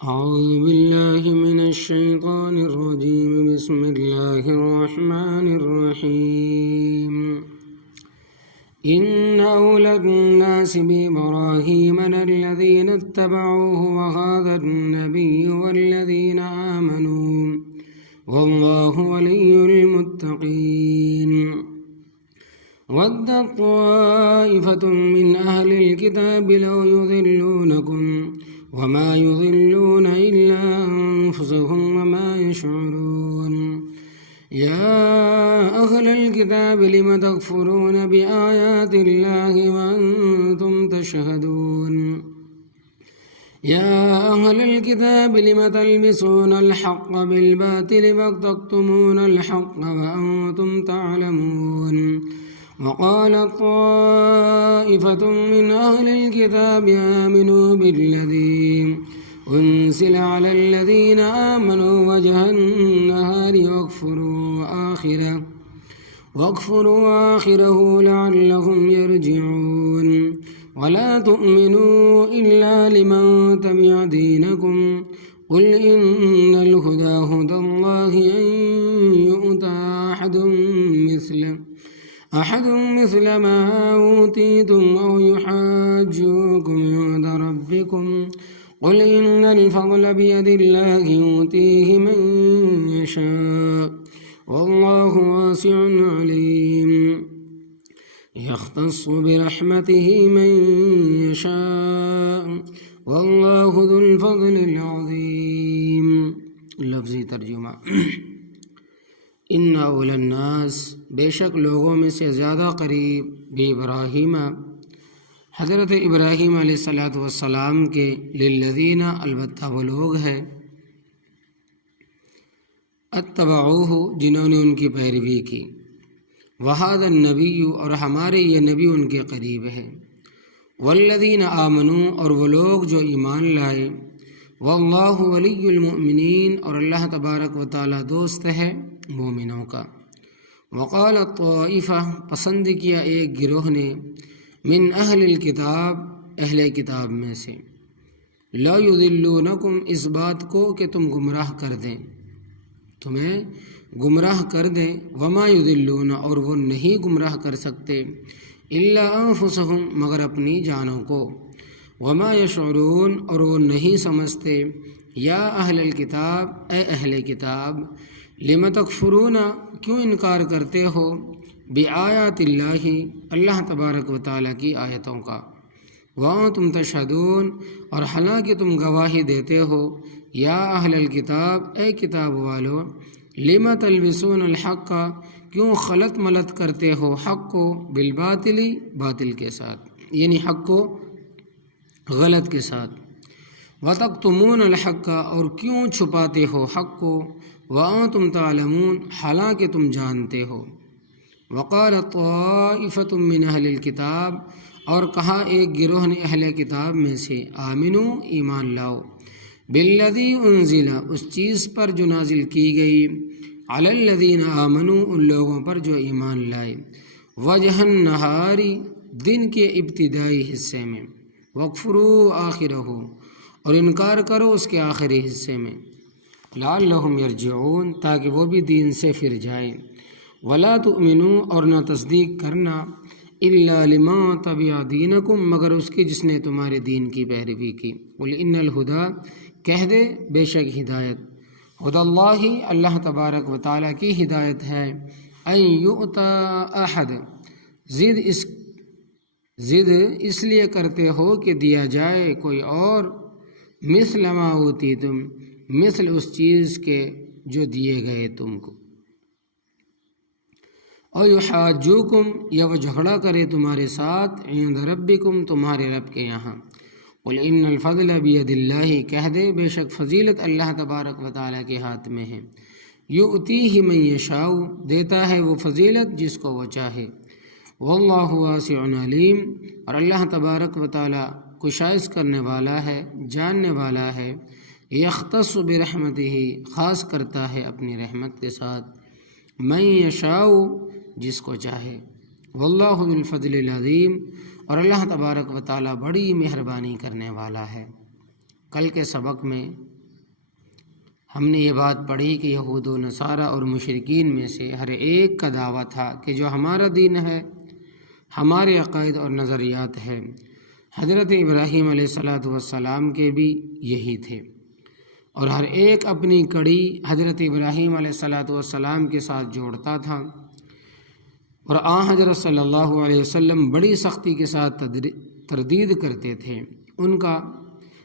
أعوذ بالله من الشيطان الرجيم. بسم الله الرحمن الرحيم. إن أولى الناس بإبراهيم الذين اتبعوه وهذا النبي والذين آمنوا والله ولي المتقين. ودت طائفة من أهل الكتاب لو يضلونكم وما يضلون إلا أنفسهم وما يشعرون. يا أهل الكتاب لم تكفرون بآيات الله وأنتم تشهدون. يا أهل الكتاب لم تلبسون الحق بالباطل وتكتمون الحق وأنتم تعلمون. وقالت طائفة من أهل الكتاب آمنوا بالذي أنزل على الذين آمنوا وجه النهار واكفروا آخره لعلهم يرجعون. ولا تؤمنوا إلا لمن تبع دينكم. قل إن الهدى هدى الله أن يؤتى أحد مثل ما أوتيتم أو يحاجوكم عند ربكم. قل إن الفضل بيد الله يؤتيه من يشاء والله واسع عليم. يختص برحمته من يشاء والله ذو الفضل العظيم. لفظی ترجمہ. ان اول الناس، بے شک لوگوں میں سے زیادہ قریب بھی ابراہیم، حضرت ابراہیم علیہ السلام کے، للذین، البتہ وہ لوگ ہیں، اتبعوہ، جنہوں نے ان کی پیروی کی، وہذا النبی، اور ہمارے یہ نبی ان کے قریب ہے، والذین آمنوا، اور وہ لوگ جو ایمان لائے، واللہ ولی المؤمنین، اور اللہ تبارک و تعالی دوست ہے مومنوں کا. وقال طائفہ، پسند کیا ایک گروہ نے، من اہل الکتاب، اہل کتاب میں سے، لا یضلونکم، اس بات کو کہ تم گمراہ کر دیں، تمہیں گمراہ کر دیں، وما یضلون، اور وہ نہیں گمراہ کر سکتے، الا انفسہم، مگر اپنی جانوں کو، وما یشعرون، اور وہ نہیں سمجھتے. یا اہل الکتاب، اے اہل کتاب، لم تکفرون، کیوں انکار کرتے ہو، بآیات اللہ، اللہ تبارک و تعالیٰ کی آیتوں کا، وانتم تشہدون، اور حالانکہ تم گواہی دیتے ہو. یا اہل الکتاب، اے کتاب والو، لم تلبسون الحق، کیوں خلط ملط کرتے ہو حق کو، بالباطل، باطل کے ساتھ، یعنی حق کو غلط کے ساتھ، وتکتمون الحق، اور کیوں چھپاتے ہو حق کو، وانتم تعلمون، حالانکہ تم جانتے ہو. وقال طائفۃ من اہل الکتاب، اور کہا ایک گروہ نے اہل کتاب میں سے، آمنو، ایمان لاؤ، بالذی انزل، اس چیز پر جو نازل کی گئی، علی الذین آمنوا، ان لوگوں پر جو ایمان لائے، وجہ النہار، دن کے ابتدائی حصے میں، واکفروا آخرہ، اور انکار کرو اس کے آخری حصے میں، لعلہم یرجعون، تاکہ وہ بھی دین سے پھر جائیں. ولا تؤمنوا، اور نہ تصدیق کرنا، الا لمن تبع دینکم، مگر اس کی جس نے تمہارے دین کی پیروی کی. قل ان الہدی، کہہ دے بے شک ہدایت، ہدی اللہ، اللہ تبارک و تعالیٰ کی ہدایت ہے، ان یؤتی احد، ضد اس لیے کرتے ہو کہ دیا جائے کوئی اور، مثل ما اوتیتم، مثل اس چیز کے جو دیے گئے تم کو، او یحاجوکم، یا وہ جھگڑا کرے تمہارے ساتھ، عند ربکم، تمہارے رب کے یہاں. قل ان الفضل بید اللہ، کہہ دے بے شک فضیلت اللہ تبارک و تعالیٰ کے ہاتھ میں ہے، یؤتیہ من یشاء، دیتا ہے وہ فضیلت جس کو وہ چاہے، واللہ واسع علیم، اور اللہ تبارک و تعالیٰ کشائش کرنے والا ہے، جاننے والا ہے. یختص برحمتہ، خاص کرتا ہے اپنی رحمت کے ساتھ، من یشاء، جس کو چاہے، واللہ ذو الفضل العظیم، اور اللہ تبارک و تعالیٰ بڑی مہربانی کرنے والا ہے. کل کے سبق میں ہم نے یہ بات پڑھی کہ یہود و نصارہ اور مشرکین میں سے ہر ایک کا دعویٰ تھا کہ جو ہمارا دین ہے، ہمارے عقائد اور نظریات ہیں، حضرت ابراہیم علیہ السلام کے بھی یہی تھے، اور ہر ایک اپنی کڑی حضرت ابراہیم علیہ السلام کے ساتھ جوڑتا تھا، اور حضرت صلی اللہ علیہ وسلم بڑی سختی کے ساتھ تردید کرتے تھے۔ ان کا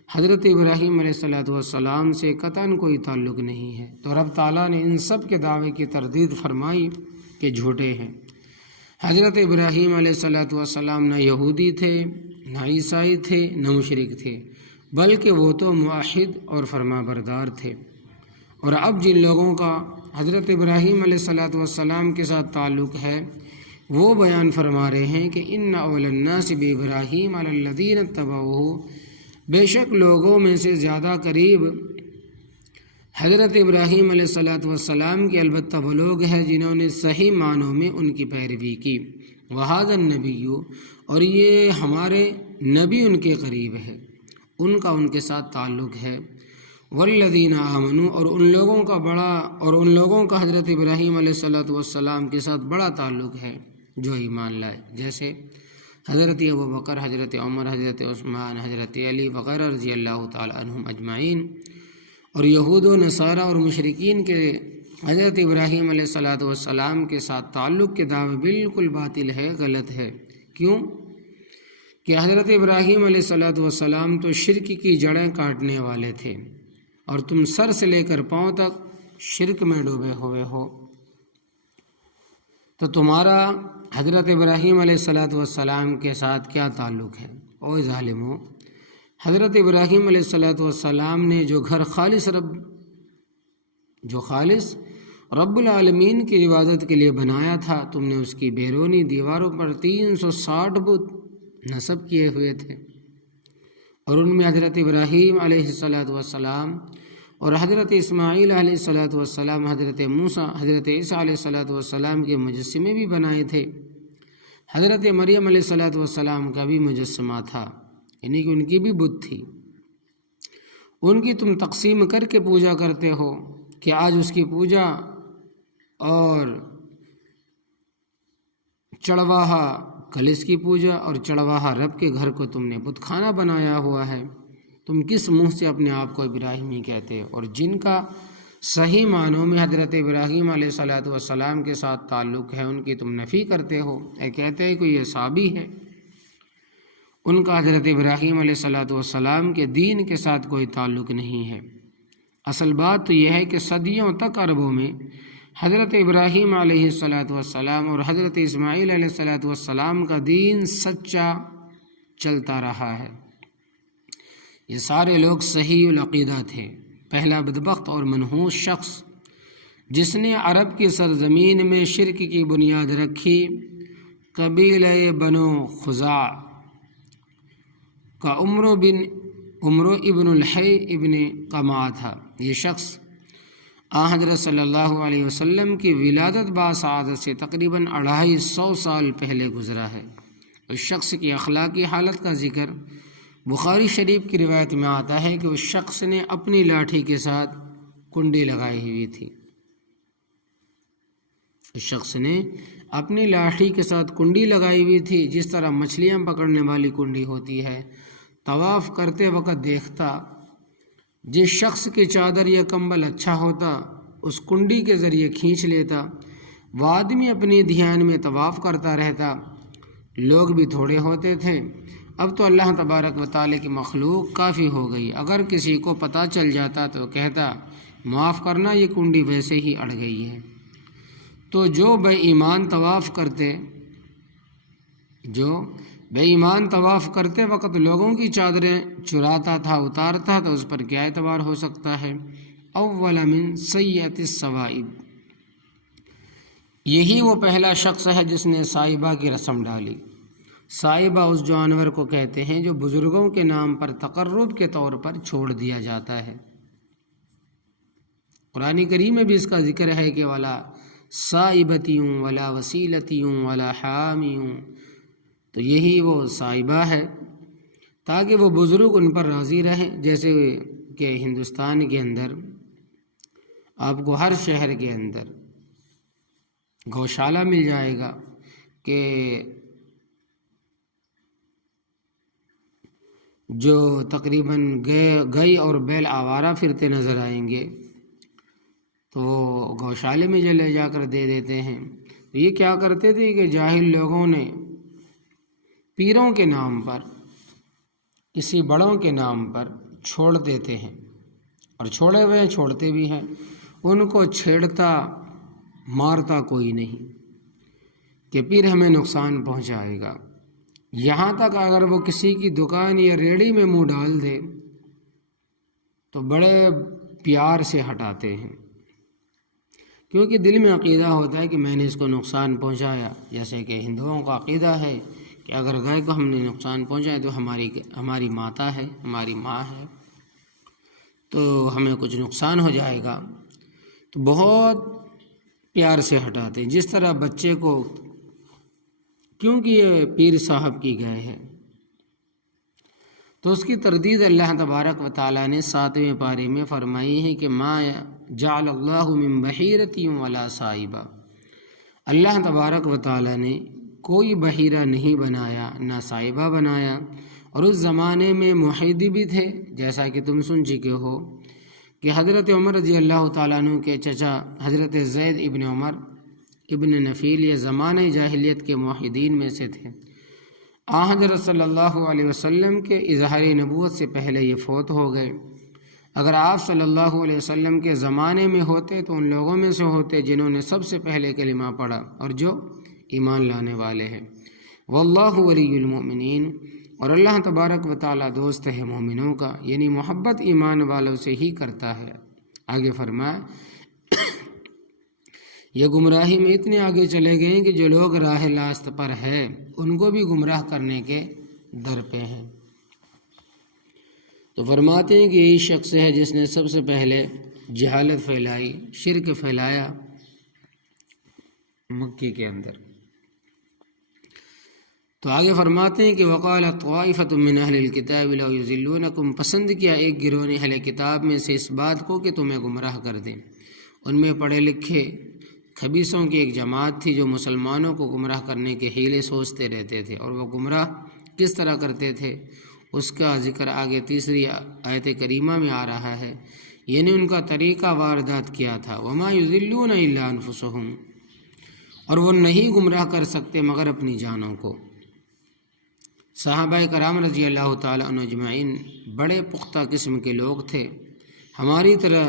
حضرت ابراہیم علیہ السلام سے قطعاً کوئی تعلق نہیں ہے، تو رب تعالیٰ نے ان سب کے دعوے کی تردید فرمائی کہ جھوٹے ہیں۔ حضرت ابراہیم علیہ السلام نہ یہودی تھے، نہ عیسائی تھے، نہ مشرک تھے، بلکہ وہ تو موحد اور فرما بردار تھے۔ اور اب جن لوگوں کا حضرت ابراہیم علیہ السلام کے ساتھ تعلق ہے، وہ بیان فرما رہے ہیں کہ ان اول الناس بابراہیم علی الذین اتبعوہ، بے شک لوگوں میں سے زیادہ قریب حضرت ابراہیم علیہ السلام کے البتہ وہ لوگ ہیں جنہوں نے صحیح معنوں میں ان کی پیروی کی۔ وہذا النبی، اور یہ ہمارے نبی ان کے قریب ہے، ان کا ان کے ساتھ تعلق ہے۔ والذین آمنوا، اور ان لوگوں کا حضرت ابراہیم علیہ السلام کے ساتھ بڑا تعلق ہے جو ایمان لائے، جیسے حضرت ابوبکر، حضرت عمر، حضرت عثمان، حضرت علی وغیرہ رضی اللہ تعالی عنہم اجمعین۔ اور یہود و نصارہ اور مشرکین کے حضرت ابراہیم علیہ السلام کے ساتھ تعلق کے دعوے بالکل باطل ہے، غلط ہے۔ کیوں کہ حضرت ابراہیم علیہ السلام تو شرک کی جڑیں کاٹنے والے تھے، اور تم سر سے لے کر پاؤں تک شرک میں ڈوبے ہوئے ہو، تو تمہارا حضرت ابراہیم علیہ السلام کے ساتھ کیا تعلق ہے؟ او ظالمو، حضرت ابراہیم علیہ السلام نے جو گھر خالص رب العالمین کی عبادت کے لیے بنایا تھا، تم نے اس کی بیرونی دیواروں پر 360 بت نصب کیے ہوئے تھے، اور ان میں حضرت ابراہیم علیہ السلام اور حضرت اسماعیل علیہ السلام، حضرت موسیٰ، حضرت عیسیٰ علیہ السلام کے مجسمے بھی بنائے تھے۔ حضرت مریم علیہ السلام کا بھی مجسمہ تھا، یعنی کہ ان کی بھی بت تھی۔ ان کی تم تقسیم کر کے پوجا کرتے ہو کہ آج اس کی پوجا اور چڑواہا کل اس کی پوجا، اور چڑواہا رب کے گھر کو تم نے بت خانہ بنایا ہوا ہے۔ تم کس منہ سے اپنے آپ کو ابراہیمی کہتے ہو؟ اور جن کا صحیح معنوں میں حضرت ابراہیم علیہ السلام کے ساتھ تعلق ہے، ان کی تم نفی کرتے ہو، کہتے ہیں کہ یہ صحابی ہے، ان کا حضرت ابراہیم علیہ السلام کے دین کے ساتھ کوئی تعلق نہیں ہے۔ اصل بات تو یہ ہے کہ صدیوں تک عربوں میں حضرت ابراہیم علیہ السلام اور حضرت اسماعیل علیہ السلام کا دین سچا چلتا رہا ہے۔ یہ سارے لوگ صحیح العقیدہ تھے۔ پہلا بدبخت اور منحوس شخص جس نے عرب کی سرزمین میں شرک کی بنیاد رکھی، قبیلہ بنو خزاع کا عمرو ابن الحی ابن قمع تھا۔ یہ شخص حضرت صلی اللہ علیہ وسلم کی ولادت باسعادت سے تقریباً 250 سال پہلے گزرا ہے۔ اس شخص کی اخلاقی حالت کا ذکر بخاری شریف کی روایت میں آتا ہے کہ اس شخص نے اپنی لاٹھی کے ساتھ کنڈی لگائی ہوئی تھی۔ اس شخص نے اپنی لاٹھی کے ساتھ کنڈی لگائی ہوئی تھی، جس طرح مچھلیاں پکڑنے والی کنڈی ہوتی ہے۔ طواف کرتے وقت دیکھتا، جس شخص کی چادر یا کمبل اچھا ہوتا اس کنڈی کے ذریعے کھینچ لیتا۔ وہ آدمی اپنی دھیان میں طواف کرتا رہتا۔ لوگ بھی تھوڑے ہوتے تھے۔ اب تو اللہ تبارک و تعالی کی مخلوق کافی ہو گئی، اگر کسی کو پتہ چل جاتا تو کہتا معاف کرنا، یہ کنڈی ویسے ہی اڑ گئی ہے۔ تو جو بے ایمان طواف کرتے وقت لوگوں کی چادریں چراتا تھا، اتارتا تو اس پر کیا اعتبار ہو سکتا ہے؟ اول من سیئۃ الصوائب، یہی وہ پہلا شخص ہے جس نے صائبہ کی رسم ڈالی۔ صائبہ اس جانور کو کہتے ہیں جو بزرگوں کے نام پر تقرب کے طور پر چھوڑ دیا جاتا ہے۔ قرآن کریم میں بھی اس کا ذکر ہے کہ ولا صائبتیوں ولا وسیلتیوں ولا حامیوں، تو یہی وہ صائبہ ہے۔ تاکہ وہ بزرگ ان پر راضی رہیں۔ جیسے کہ ہندوستان کے اندر آپ کو ہر شہر کے اندر گوشالہ مل جائے گا کہ جو تقریباً گائے اور بیل آوارہ پھرتے نظر آئیں گے تو وہ گوشالے میں لے جا کر دے دیتے ہیں۔ تو یہ کیا کرتے تھے کہ جاہل لوگوں نے پیروں کے نام پر، کسی بڑوں کے نام پر چھوڑ دیتے ہیں، اور چھوڑے ہوئے چھوڑتے بھی ہیں، ان کو چھیڑتا مارتا کوئی نہیں کہ پیر ہمیں نقصان پہنچائے گا۔ یہاں تک اگر وہ کسی کی دکان یا ریڑھی میں منہ ڈال دے تو بڑے پیار سے ہٹاتے ہیں، کیونکہ دل میں عقیدہ ہوتا ہے کہ میں نے اس کو نقصان پہنچایا۔ جیسے کہ ہندوؤں کا عقیدہ ہے کہ اگر گائے کو ہم نے نقصان پہنچایا تو ہماری ماتا ہے، ہماری ماں ہے، تو ہمیں کچھ نقصان ہو جائے گا، تو بہت پیار سے ہٹاتے ہیں۔ جس طرح بچے کو، کیونکہ یہ پیر صاحب کی گائے ہے، تو اس کی تردید اللہ تبارک و تعالیٰ نے 7ویں پارے میں فرمائی ہے کہ ما جعل اللہ من بحیرۃ ولا صائبہ، اللہ تبارک و تعالیٰ نے کوئی بحیرہ نہیں بنایا، نہ صائبہ بنایا۔ اور اس زمانے میں موحدی بھی تھے، جیسا کہ تم سن چکے ہو کہ حضرت عمر رضی اللہ تعالیٰ عنہ کے چچا حضرت زید ابن عمر ابن نفیل یہ زمانہ جاہلیت کے موحدین میں سے تھے۔ حضرت صلی اللہ علیہ وسلم کے اظہار نبوت سے پہلے یہ فوت ہو گئے۔ اگر آپ صلی اللہ علیہ وسلم کے زمانے میں ہوتے تو ان لوگوں میں سے ہوتے جنہوں نے سب سے پہلے کلمہ پڑھا اور جو ایمان لانے والے ہیں۔ واللہ ولی المؤمنین، اور اللہ تبارک و تعالیٰ دوست ہے مومنوں کا، یعنی محبت ایمان والوں سے ہی کرتا ہے۔ آگے فرمایا یہ گمراہی میں اتنے آگے چلے گئے کہ جو لوگ راہ راست پر ہے ان کو بھی گمراہ کرنے کے در پہ ہیں۔ تو فرماتے ہیں کہ یہی شخص ہے جس نے سب سے پہلے جہالت پھیلائی، شرک پھیلایا مکے کے اندر۔ تو آگے فرماتے ہیں کہ وقال طائفۃ من اہل الکتاب لو یضلونکم، پسند کیا ایک گروہ نے اہل کتاب میں سے اس بات کو کہ تمہیں گمراہ کر دیں۔ ان میں پڑھے لکھے خبیثوں کی ایک جماعت تھی جو مسلمانوں کو گمراہ کرنے کے حیلے سوچتے رہتے تھے، اور وہ گمراہ کس طرح کرتے تھے اس کا ذکر آگے 3 آیت کریمہ میں آ رہا ہے۔ یعنی ان کا طریقہ واردات کیا تھا، وما یضلون الا انفسهم، اور وہ نہیں گمراہ کر سکتے مگر اپنی جانوں کو۔ صحابہ کرام رضی اللہ تعالیٰ عنہ اجمعین بڑے پختہ قسم کے لوگ تھے، ہماری طرح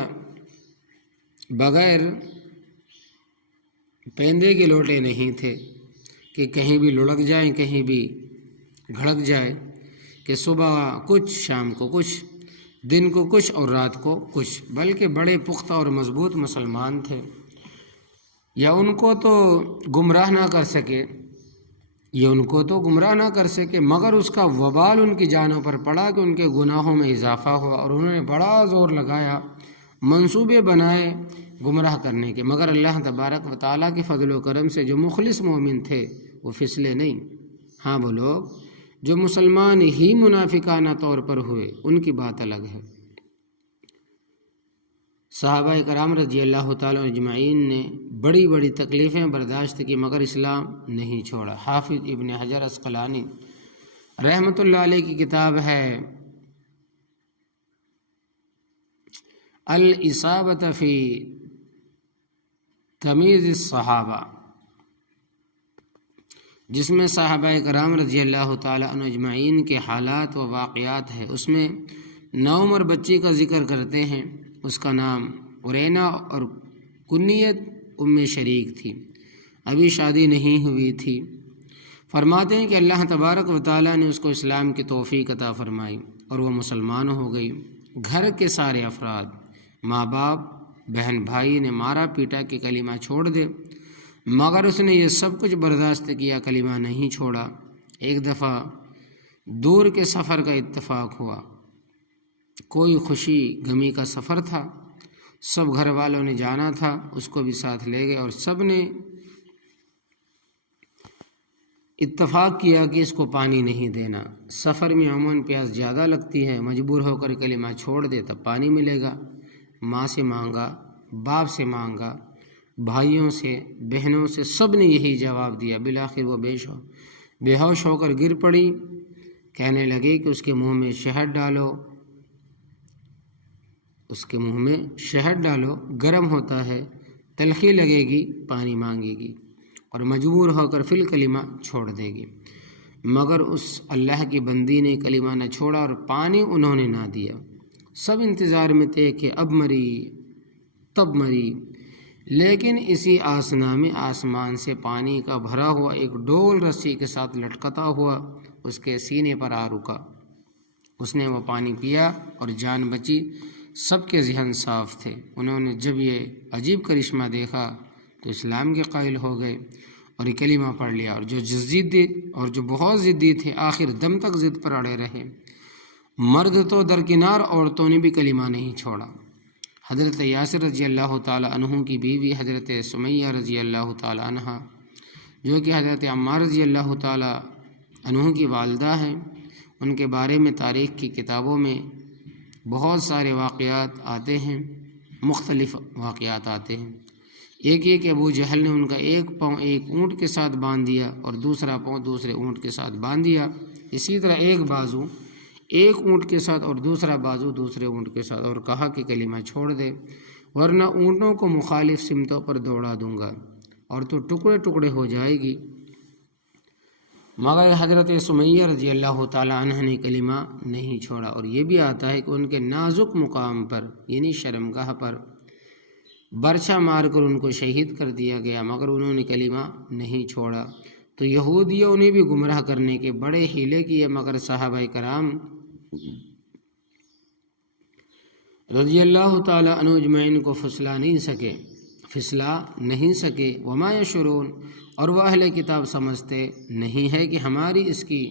بغیر پیندے کے لوٹے نہیں تھے کہ کہیں بھی لڑک جائیں، کہیں بھی گھڑک جائے، کہ صبح کچھ، شام کو کچھ، دن کو کچھ اور رات کو کچھ، بلکہ بڑے پختہ اور مضبوط مسلمان تھے۔ یا ان کو تو گمراہ نہ کر سکے، مگر اس کا وبال ان کی جانوں پر پڑا کہ ان کے گناہوں میں اضافہ ہوا، اور انہوں نے بڑا زور لگایا، منصوبے بنائے گمراہ کرنے کے، مگر اللہ تبارک و تعالیٰ کے فضل و کرم سے جو مخلص مومن تھے وہ پھسلے نہیں۔ ہاں وہ لوگ جو مسلمان ہی منافقانہ طور پر ہوئے ان کی بات الگ ہے۔ صحابہ کرام رضی اللہ تعالیٰ اجمعین نے بڑی بڑی تکلیفیں برداشت کی مگر اسلام نہیں چھوڑا۔ حافظ ابن حجر عسقلانی رحمۃ اللہ علیہ کی کتاب ہے الاصابۃ فی تمیز الصحابہ، جس میں صحابہ کرام رضی اللہ تعالیٰ عنہ اجمعین کے حالات و واقعات ہیں۔ اس میں نوعمر بچی کا ذکر کرتے ہیں، اس کا نام عرینا اور کنیت ام شریک تھی، ابھی شادی نہیں ہوئی تھی۔ فرماتے ہیں کہ اللہ تبارک و تعالیٰ نے اس کو اسلام کی توفیق عطا فرمائی اور وہ مسلمان ہو گئی۔ گھر کے سارے افراد، ماں باپ، بہن بھائی نے مارا پیٹا کہ کلمہ چھوڑ دے، مگر اس نے یہ سب کچھ برداشت کیا، کلمہ نہیں چھوڑا۔ ایک دفعہ دور کے سفر کا اتفاق ہوا، کوئی خوشی غمی کا سفر تھا، سب گھر والوں نے جانا تھا، اس کو بھی ساتھ لے گئے، اور سب نے اتفاق کیا کہ اس کو پانی نہیں دینا۔ سفر میں عموماً پیاس زیادہ لگتی ہے، مجبور ہو کر کلمہ چھوڑ دے تب پانی ملے گا۔ ماں سے مانگا، باپ سے مانگا، بھائیوں سے، بہنوں سے، سب نے یہی جواب دیا۔ بالآخر وہ بے ہوش ہو کر گر پڑی۔ کہنے لگے کہ اس کے منہ میں شہد ڈالو، اس کے منہ میں شہد ڈالو، گرم ہوتا ہے، تلخی لگے گی، پانی مانگے گی اور مجبور ہو کر فی الکلمہ چھوڑ دے گی۔ مگر اس اللہ کی بندی نے کلمہ نہ چھوڑا اور پانی انہوں نے نہ دیا۔ سب انتظار میں تھے کہ اب مری تب مری، لیکن اسی آسنا میں آسمان سے پانی کا بھرا ہوا ایک ڈول رسی کے ساتھ لٹکتا ہوا اس کے سینے پر آ رکا۔ اس نے وہ پانی پیا اور جان بچی۔ سب کے ذہن صاف تھے۔ انہوں نے جب یہ عجیب کرشمہ دیکھا تو اسلام کے قائل ہو گئے اور یہ کلمہ پڑھ لیا، اور جو بہت ضدی تھے آخر دم تک ضد پر اڑے رہے۔ مرد تو درکنار، عورتوں نے بھی کلمہ نہیں چھوڑا۔ حضرت یاسر رضی اللہ تعالی عنہ کی بیوی حضرت سمیہ رضی اللہ تعالی عنہ، جو کہ حضرت عمار رضی اللہ تعالی عنہ کی والدہ ہیں، ان کے بارے میں تاریخ کی کتابوں میں بہت سارے واقعات آتے ہیں، مختلف واقعات آتے ہیں۔ ایک یہ کہ ابو جہل نے ان کا ایک پاؤں ایک اونٹ کے ساتھ باندھ دیا اور دوسرا پاؤں دوسرے اونٹ کے ساتھ باندھ دیا، اسی طرح ایک بازو ایک اونٹ کے ساتھ اور دوسرا بازو دوسرے اونٹ کے ساتھ، اور کہا کہ کلمہ چھوڑ دے ورنہ اونٹوں کو مخالف سمتوں پر دوڑا دوں گا اور تو ٹکڑے ٹکڑے ہو جائے گی۔ مگر حضرت سمیہ رضی اللہ تعالی عنہ نے کلمہ نہیں چھوڑا، اور یہ بھی آتا ہے کہ ان کے نازک مقام پر یعنی شرمگاہ پر برچھا مار کر ان کو شہید کر دیا گیا، مگر انہوں نے کلمہ نہیں چھوڑا۔ تو یہودیوں نے بھی گمراہ کرنے کے بڑے حیلے کیے، مگر صحابہ کرام رضی اللہ تعالی عنہ اجمعین کو پھسلا نہیں سکے۔ وما یشعرون، اور وہ اہل کتاب سمجھتے نہیں ہے کہ ہماری اس کی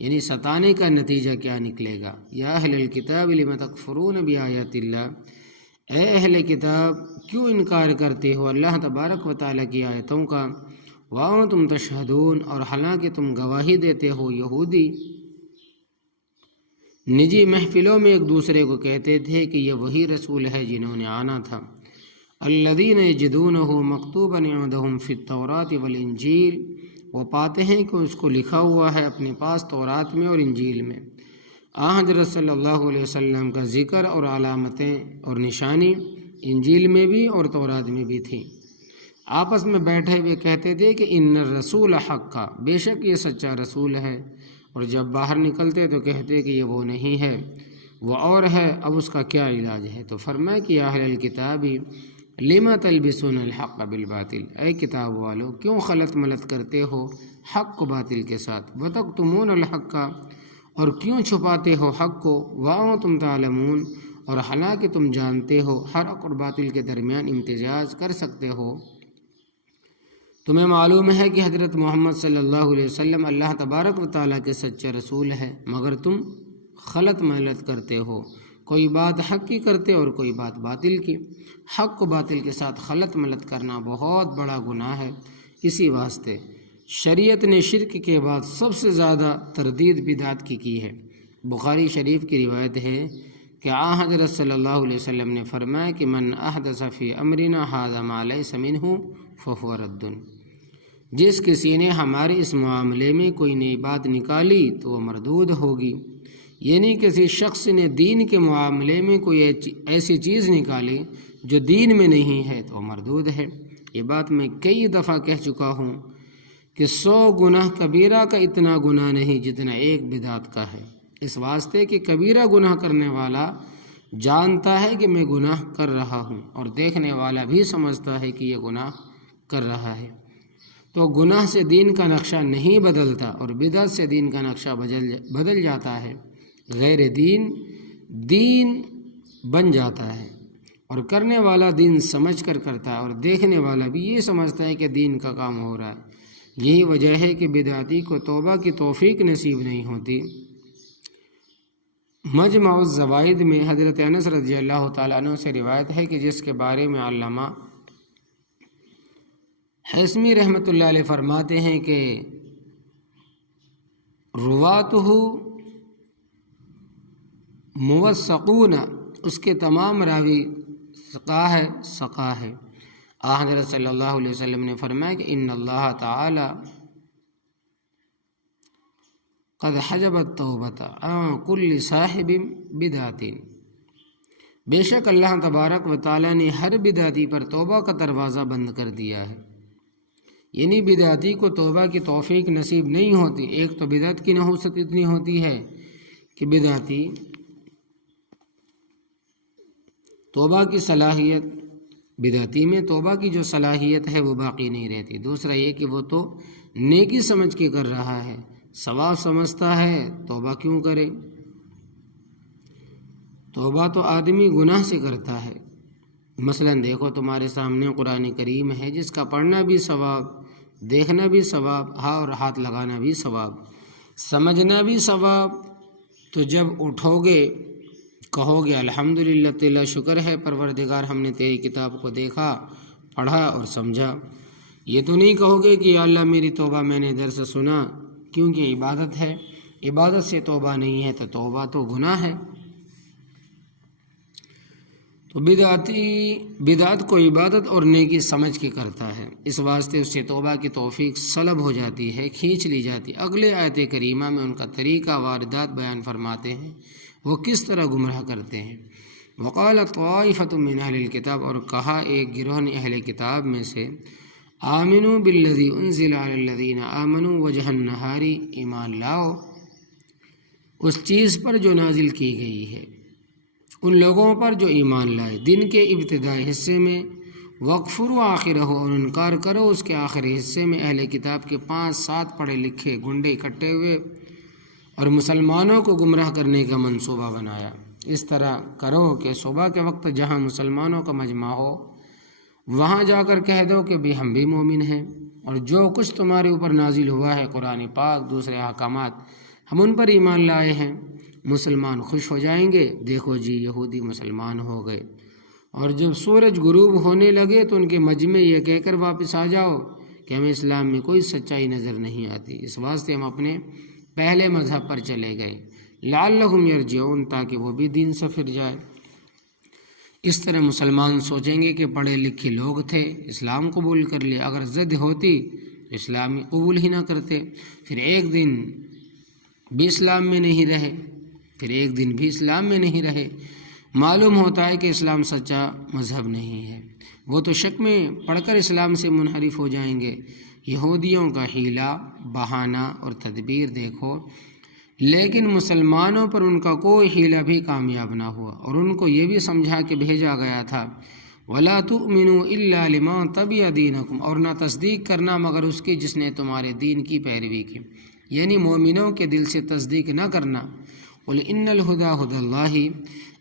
یعنی ستانے کا نتیجہ کیا نکلے گا۔ یا اہل الکتاب لم تکفرون بآیات اللہ، اے اہل کتاب کیوں انکار کرتے ہو اللہ تبارک و تعالیٰ کی آیتوں کا، وانتم تشہدون، اور حالانکہ تم گواہی دیتے ہو۔ یہودی نجی محفلوں میں ایک دوسرے کو کہتے تھے کہ یہ وہی رسول ہے جنہوں نے آنا تھا۔ الذین یجدونہ مکتوبا عندہم فی التوراۃ والانجیل، وہ پاتے ہیں کہ اس کو لکھا ہوا ہے اپنے پاس تورات میں اور انجیل میں۔ حضرت صلی اللہ علیہ وسلم کا ذکر اور علامتیں اور نشانی انجیل میں بھی اور تورات میں بھی تھی۔ آپس میں بیٹھے ہوئے کہتے تھے کہ ان الرسول حق، بے شک یہ سچا رسول ہے، اور جب باہر نکلتے تو کہتے کہ یہ وہ نہیں ہے، وہ اور ہے، اب اس کا کیا علاج ہے؟ تو فرمایا کہ اہل الکتاب لما تلبسون الحق بالباطل، اے کتاب والو کیوں خلط ملط کرتے ہو حق کو باطل کے ساتھ، وتکتمون الحق، اور کیوں چھپاتے ہو حق کو، وانتم تعلمون، اور حالانکہ تم جانتے ہو حق اور باطل کے درمیان امتزاج کر سکتے ہو۔ تمہیں معلوم ہے کہ حضرت محمد صلی اللہ علیہ وسلم اللہ تبارک و تعالیٰ کے سچے رسول ہے، مگر تم خلط ملط کرتے ہو، کوئی بات حق کی کرتے اور کوئی بات باطل کی۔ حق کو باطل کے ساتھ خلط ملط کرنا بہت بڑا گناہ ہے، اسی واسطے شریعت نے شرک کے بعد سب سے زیادہ تردید بدعت کی ہے۔ بخاری شریف کی روایت ہے کہ حضرت صلی اللہ علیہ وسلم نے فرمایا کہ من احدث فی امرنا ھذا ما لیس منہ فہو رد، جس کسی نے ہمارے اس معاملے میں کوئی نئی بات نکالی تو وہ مردود ہوگی، یعنی کسی شخص نے دین کے معاملے میں کوئی ایسی چیز نکالی جو دین میں نہیں ہے تو وہ مردود ہے۔ یہ بات میں کئی دفعہ کہہ چکا ہوں کہ 100 گناہ کبیرہ کا اتنا گناہ نہیں جتنا ایک بدعت کا ہے، اس واسطے کہ کبیرہ گناہ کرنے والا جانتا ہے کہ میں گناہ کر رہا ہوں، اور دیکھنے والا بھی سمجھتا ہے کہ یہ گناہ کر رہا ہے، تو گناہ سے دین کا نقشہ نہیں بدلتا، اور بدعت سے دین کا نقشہ بدل جاتا ہے، غیر دین بن جاتا ہے، اور کرنے والا دین سمجھ کر کرتا ہے، اور دیکھنے والا بھی یہ سمجھتا ہے کہ دین کا کام ہو رہا ہے۔ یہی وجہ ہے کہ بدعتی کو توبہ کی توفیق نصیب نہیں ہوتی۔ مجمع الزوائد میں حضرت انس رضی اللہ تعالیٰ عنہ سے روایت ہے کہ جس کے بارے میں علامہ حیثمی رحمۃ اللہ علیہ فرماتے ہیں کہ رواتہ موثقون، اس کے تمام راوی ثقہ ہے۔ حضرت صلی اللہ علیہ وسلم نے فرمایا کہ ان اللہ تعالی قد حجب التوبۃ عن کل صاحب بدعۃ، بے شک اللہ تبارک و تعالیٰ نے ہر بدعتی پر توبہ کا دروازہ بند کر دیا ہے۔ یعنی بدعتی کو توبہ کی توفیق نصیب نہیں ہوتی۔ ایک تو بدعت کی نحوست اتنی ہوتی ہے کہ بدعتی توبہ کی صلاحیت، بدعتی میں توبہ کی جو صلاحیت ہے وہ باقی نہیں رہتی۔ دوسرا یہ کہ وہ تو نیکی سمجھ کے کر رہا ہے، ثواب سمجھتا ہے، توبہ کیوں کرے؟ توبہ تو آدمی گناہ سے کرتا ہے۔ مثلا دیکھو تمہارے سامنے قرآن کریم ہے جس کا پڑھنا بھی ثواب، دیکھنا بھی ثواب، اور ہاتھ لگانا بھی ثواب، سمجھنا بھی ثواب۔ تو جب اٹھو گے کہو گے الحمدللہ، تیرا شکر ہے پروردگار، ہم نے تیری کتاب کو دیکھا، پڑھا اور سمجھا۔ یہ تو نہیں کہو گے کہ یا اللہ میری توبہ، میں نے درس سنا، کیونکہ عبادت ہے، عبادت سے توبہ نہیں ہے تو توبہ تو گناہ ہے۔ تو بدعت کو عبادت اور نیکی سمجھ کے کرتا ہے، اس واسطے اس سے توبہ کی توفیق سلب ہو جاتی ہے، کھینچ لی جاتی۔ اگلے آیت کریمہ میں ان کا طریقہ واردات بیان فرماتے ہیں، وہ کس طرح گمراہ کرتے ہیں۔ وقال طائفۃ من اہل الکتاب، اور کہا ایک گروہ نے اہل کتاب میں سے، آمنوا بالذی انزل علی الذین آمنوا وجہ النہار، ایمان لاؤ اس چیز پر جو نازل کی گئی ہے ان لوگوں پر جو ایمان لائے، دن کے ابتدائی حصے میں، وَاکْفُرُوا آخِرَہُ، اور انکار کرو اس کے آخری حصے میں۔ اہل کتاب کے 5-7 پڑھے لکھے گنڈے اکٹھے ہوئے اور مسلمانوں کو گمراہ کرنے کا منصوبہ بنایا۔ اس طرح کرو کہ صبح کے وقت جہاں مسلمانوں کا مجمع ہو وہاں جا کر کہہ دو کہ بھی ہم بھی مومن ہیں، اور جو کچھ تمہارے اوپر نازل ہوا ہے قرآن پاک، دوسرے احکامات، ہم ان پر ایمان لائے ہیں۔ مسلمان خوش ہو جائیں گے، دیکھو جی یہودی مسلمان ہو گئے۔ اور جب سورج غروب ہونے لگے تو ان کے مجمع یہ کہہ کر واپس آ جاؤ کہ ہمیں اسلام میں کوئی سچائی نظر نہیں آتی، اس واسطے ہم اپنے پہلے مذہب پر چلے گئے، لعلہم یرجعون، تاکہ وہ بھی دین سے پھر جائے۔ اس طرح مسلمان سوچیں گے کہ پڑھے لکھے لوگ تھے، اسلام قبول کر لیا، اگر ضد ہوتی تو اسلام قبول ہی نہ کرتے، پھر ایک دن بھی اسلام میں نہیں رہے، اسلام میں نہیں رہے، معلوم ہوتا ہے کہ اسلام سچا مذہب نہیں ہے۔ وہ تو شک میں پڑھ کر اسلام سے منحرف ہو جائیں گے۔ یہودیوں کا حیلہ، بہانہ اور تدبیر دیکھو، لیکن مسلمانوں پر ان کا کوئی حیلہ بھی کامیاب نہ ہوا، اور ان کو یہ بھی سمجھا کہ بھیجا گیا تھا وَلَا تُؤْمِنُوا إِلَّا لِمَن تَبِعَ دِينَكُمْ، اور نہ تصدیق کرنا مگر اس کی جس نے تمہارے دین کی پیروی کی، یعنی مومنوں کے دل سے تصدیق نہ کرنا۔ قُلْ إِنَّ الْهُدَى هُدَى اللَّهِ،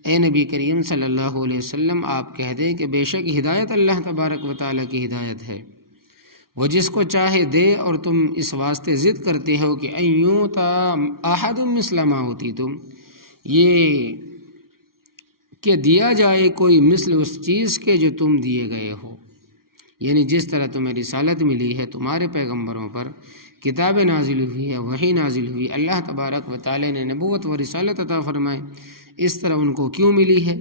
اے نبی کریم صلی اللہ علیہ وسلم آپ کہہ دیں کہ بے شک ہدایت اللہ تبارک و تعالیٰ کی ہدایت ہے، وہ جس کو چاہے دے، اور تم اس واسطے ضد کرتے ہو کہ أَن يُؤْتَىٰ أَحَدٌ مِثْلَ مَا أُوتِیتُم، یہ کہ دیا جائے کوئی مثل اس چیز کے جو تم دیے گئے ہو، یعنی جس طرح تمہیں رسالت ملی ہے، تمہارے پیغمبروں پر کتاب نازل ہوئی ہے، وحی نازل ہوئی، اللہ تبارک و تعالی نے نبوت و رسالت عطا فرمائے، اس طرح ان کو کیوں ملی ہے،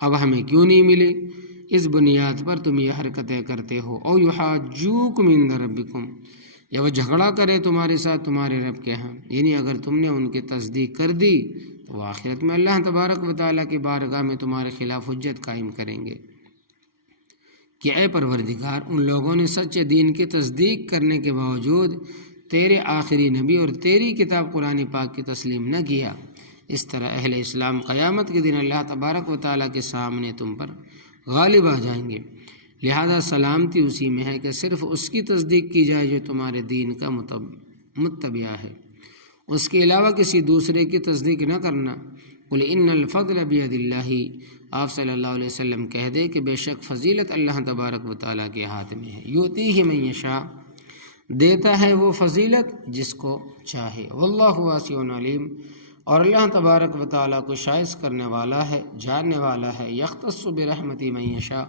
اب ہمیں کیوں نہیں ملی؟ اس بنیاد پر تم یہ حرکتیں کرتے ہو۔ او یحاجوکم عند ربکم، یا وہ جھگڑا کرے تمہارے ساتھ تمہارے رب کے ہاں، یعنی اگر تم نے ان کی تصدیق کر دی تو آخرت میں اللہ تبارک و تعالیٰ کی بارگاہ میں تمہارے خلاف حجت قائم کریں گے کہ اے پروردگار، ان لوگوں نے سچے دین کی تصدیق کرنے کے باوجود تیرے آخری نبی اور تیری کتاب قرآن پاک کی تسلیم نہ کیا۔ اس طرح اہل اسلام قیامت کے دن اللہ تبارک و تعالیٰ کے سامنے تم پر غالب آ جائیں گے، لہذا سلامتی اسی میں ہے کہ صرف اس کی تصدیق کی جائے جو تمہارے دین کا متبع ہے، اس کے علاوہ کسی دوسرے کی تصدیق نہ کرنا۔ قل ان الفضل بید اللہ، آپ صلی اللہ علیہ وسلم کہہ دے کہ بے شک فضیلت اللہ تبارک و تعالیٰ کے ہاتھ میں ہے، یؤتیہ من یشاء، دیتا ہے وہ فضیلت جس کو چاہے، واللہ واسع علیم، اور اللہ تبارک و تعالیٰ کو شائز کرنے والا ہے، جاننے والا ہے، یختص برحمتہ من یشاء،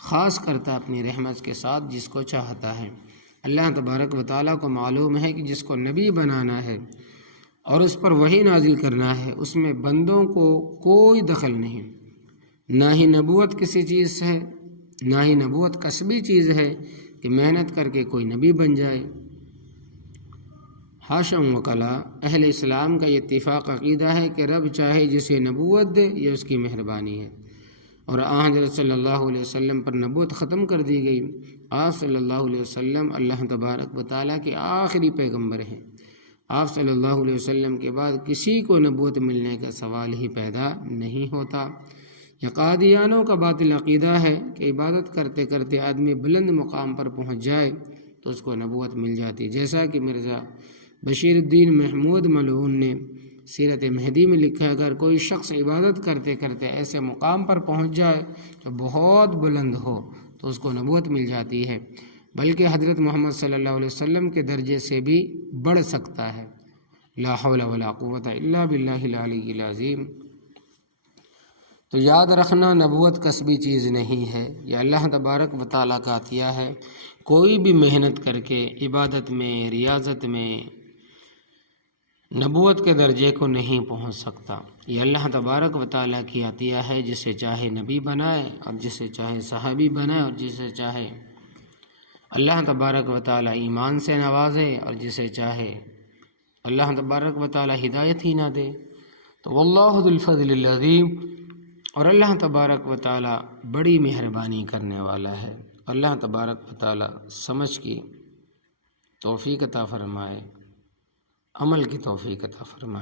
خاص کرتا اپنی رحمت کے ساتھ جس کو چاہتا ہے۔ اللہ تبارک و تعالیٰ کو معلوم ہے کہ جس کو نبی بنانا ہے اور اس پر وحی نازل کرنا ہے اس میں بندوں کو کوئی دخل نہیں، نہ ہی نبوت کسی چیز ہے، نہ ہی نبوت کسبی چیز ہے کہ محنت کر کے کوئی نبی بن جائے۔ حاشا وکلا، اہل اسلام کا یہ اتفاق عقیدہ ہے کہ رب چاہے جسے نبوت دے یہ اس کی مہربانی ہے، اور حضرت صلی اللہ علیہ وسلم پر نبوت ختم کر دی گئی۔ آپ صلی اللہ علیہ وسلم اللہ تبارک و تعالیٰ کے آخری پیغمبر ہیں۔ آپ صلی اللہ علیہ وسلم کے بعد کسی کو نبوت ملنے کا سوال ہی پیدا نہیں ہوتا۔ یہ قادیانوں کا باطل عقیدہ ہے کہ عبادت کرتے کرتے آدمی بلند مقام پر پہنچ جائے تو اس کو نبوت مل جاتی، جیسا کہ مرزا بشیر الدین محمود ملعون نے سیرت مہدی میں لکھا ہے، اگر کوئی شخص عبادت کرتے کرتے ایسے مقام پر پہنچ جائے جو بہت بلند ہو تو اس کو نبوت مل جاتی ہے، بلکہ حضرت محمد صلی اللہ علیہ وسلم کے درجے سے بھی بڑھ سکتا ہے۔ لا حول ولا قوت الا باللہ العلی العظیم۔ تو یاد رکھنا، نبوت کسبی چیز نہیں ہے، یہ اللہ تبارک و تعالیٰ کا عطیہ ہے۔ کوئی بھی محنت کر کے عبادت میں، ریاضت میں نبوت کے درجے کو نہیں پہنچ سکتا۔ یہ اللہ تبارک و تعالیٰ کی عطیہ ہے، جسے چاہے نبی بنائے اور جسے چاہے صحابی بنائے اور جسے چاہے اللہ تبارک و تعالیٰ ایمان سے نوازے اور جسے چاہے اللہ تبارک و تعالیٰ ہدایت ہی نہ دے۔ تو واللہ ذو الفضل العظیم، اور اللہ تبارک و تعالیٰ بڑی مہربانی کرنے والا ہے۔ اللہ تبارک و تعالیٰ سمجھ کی توفیق عطا فرمائے، عمل کی توفیق عطا فرمائے۔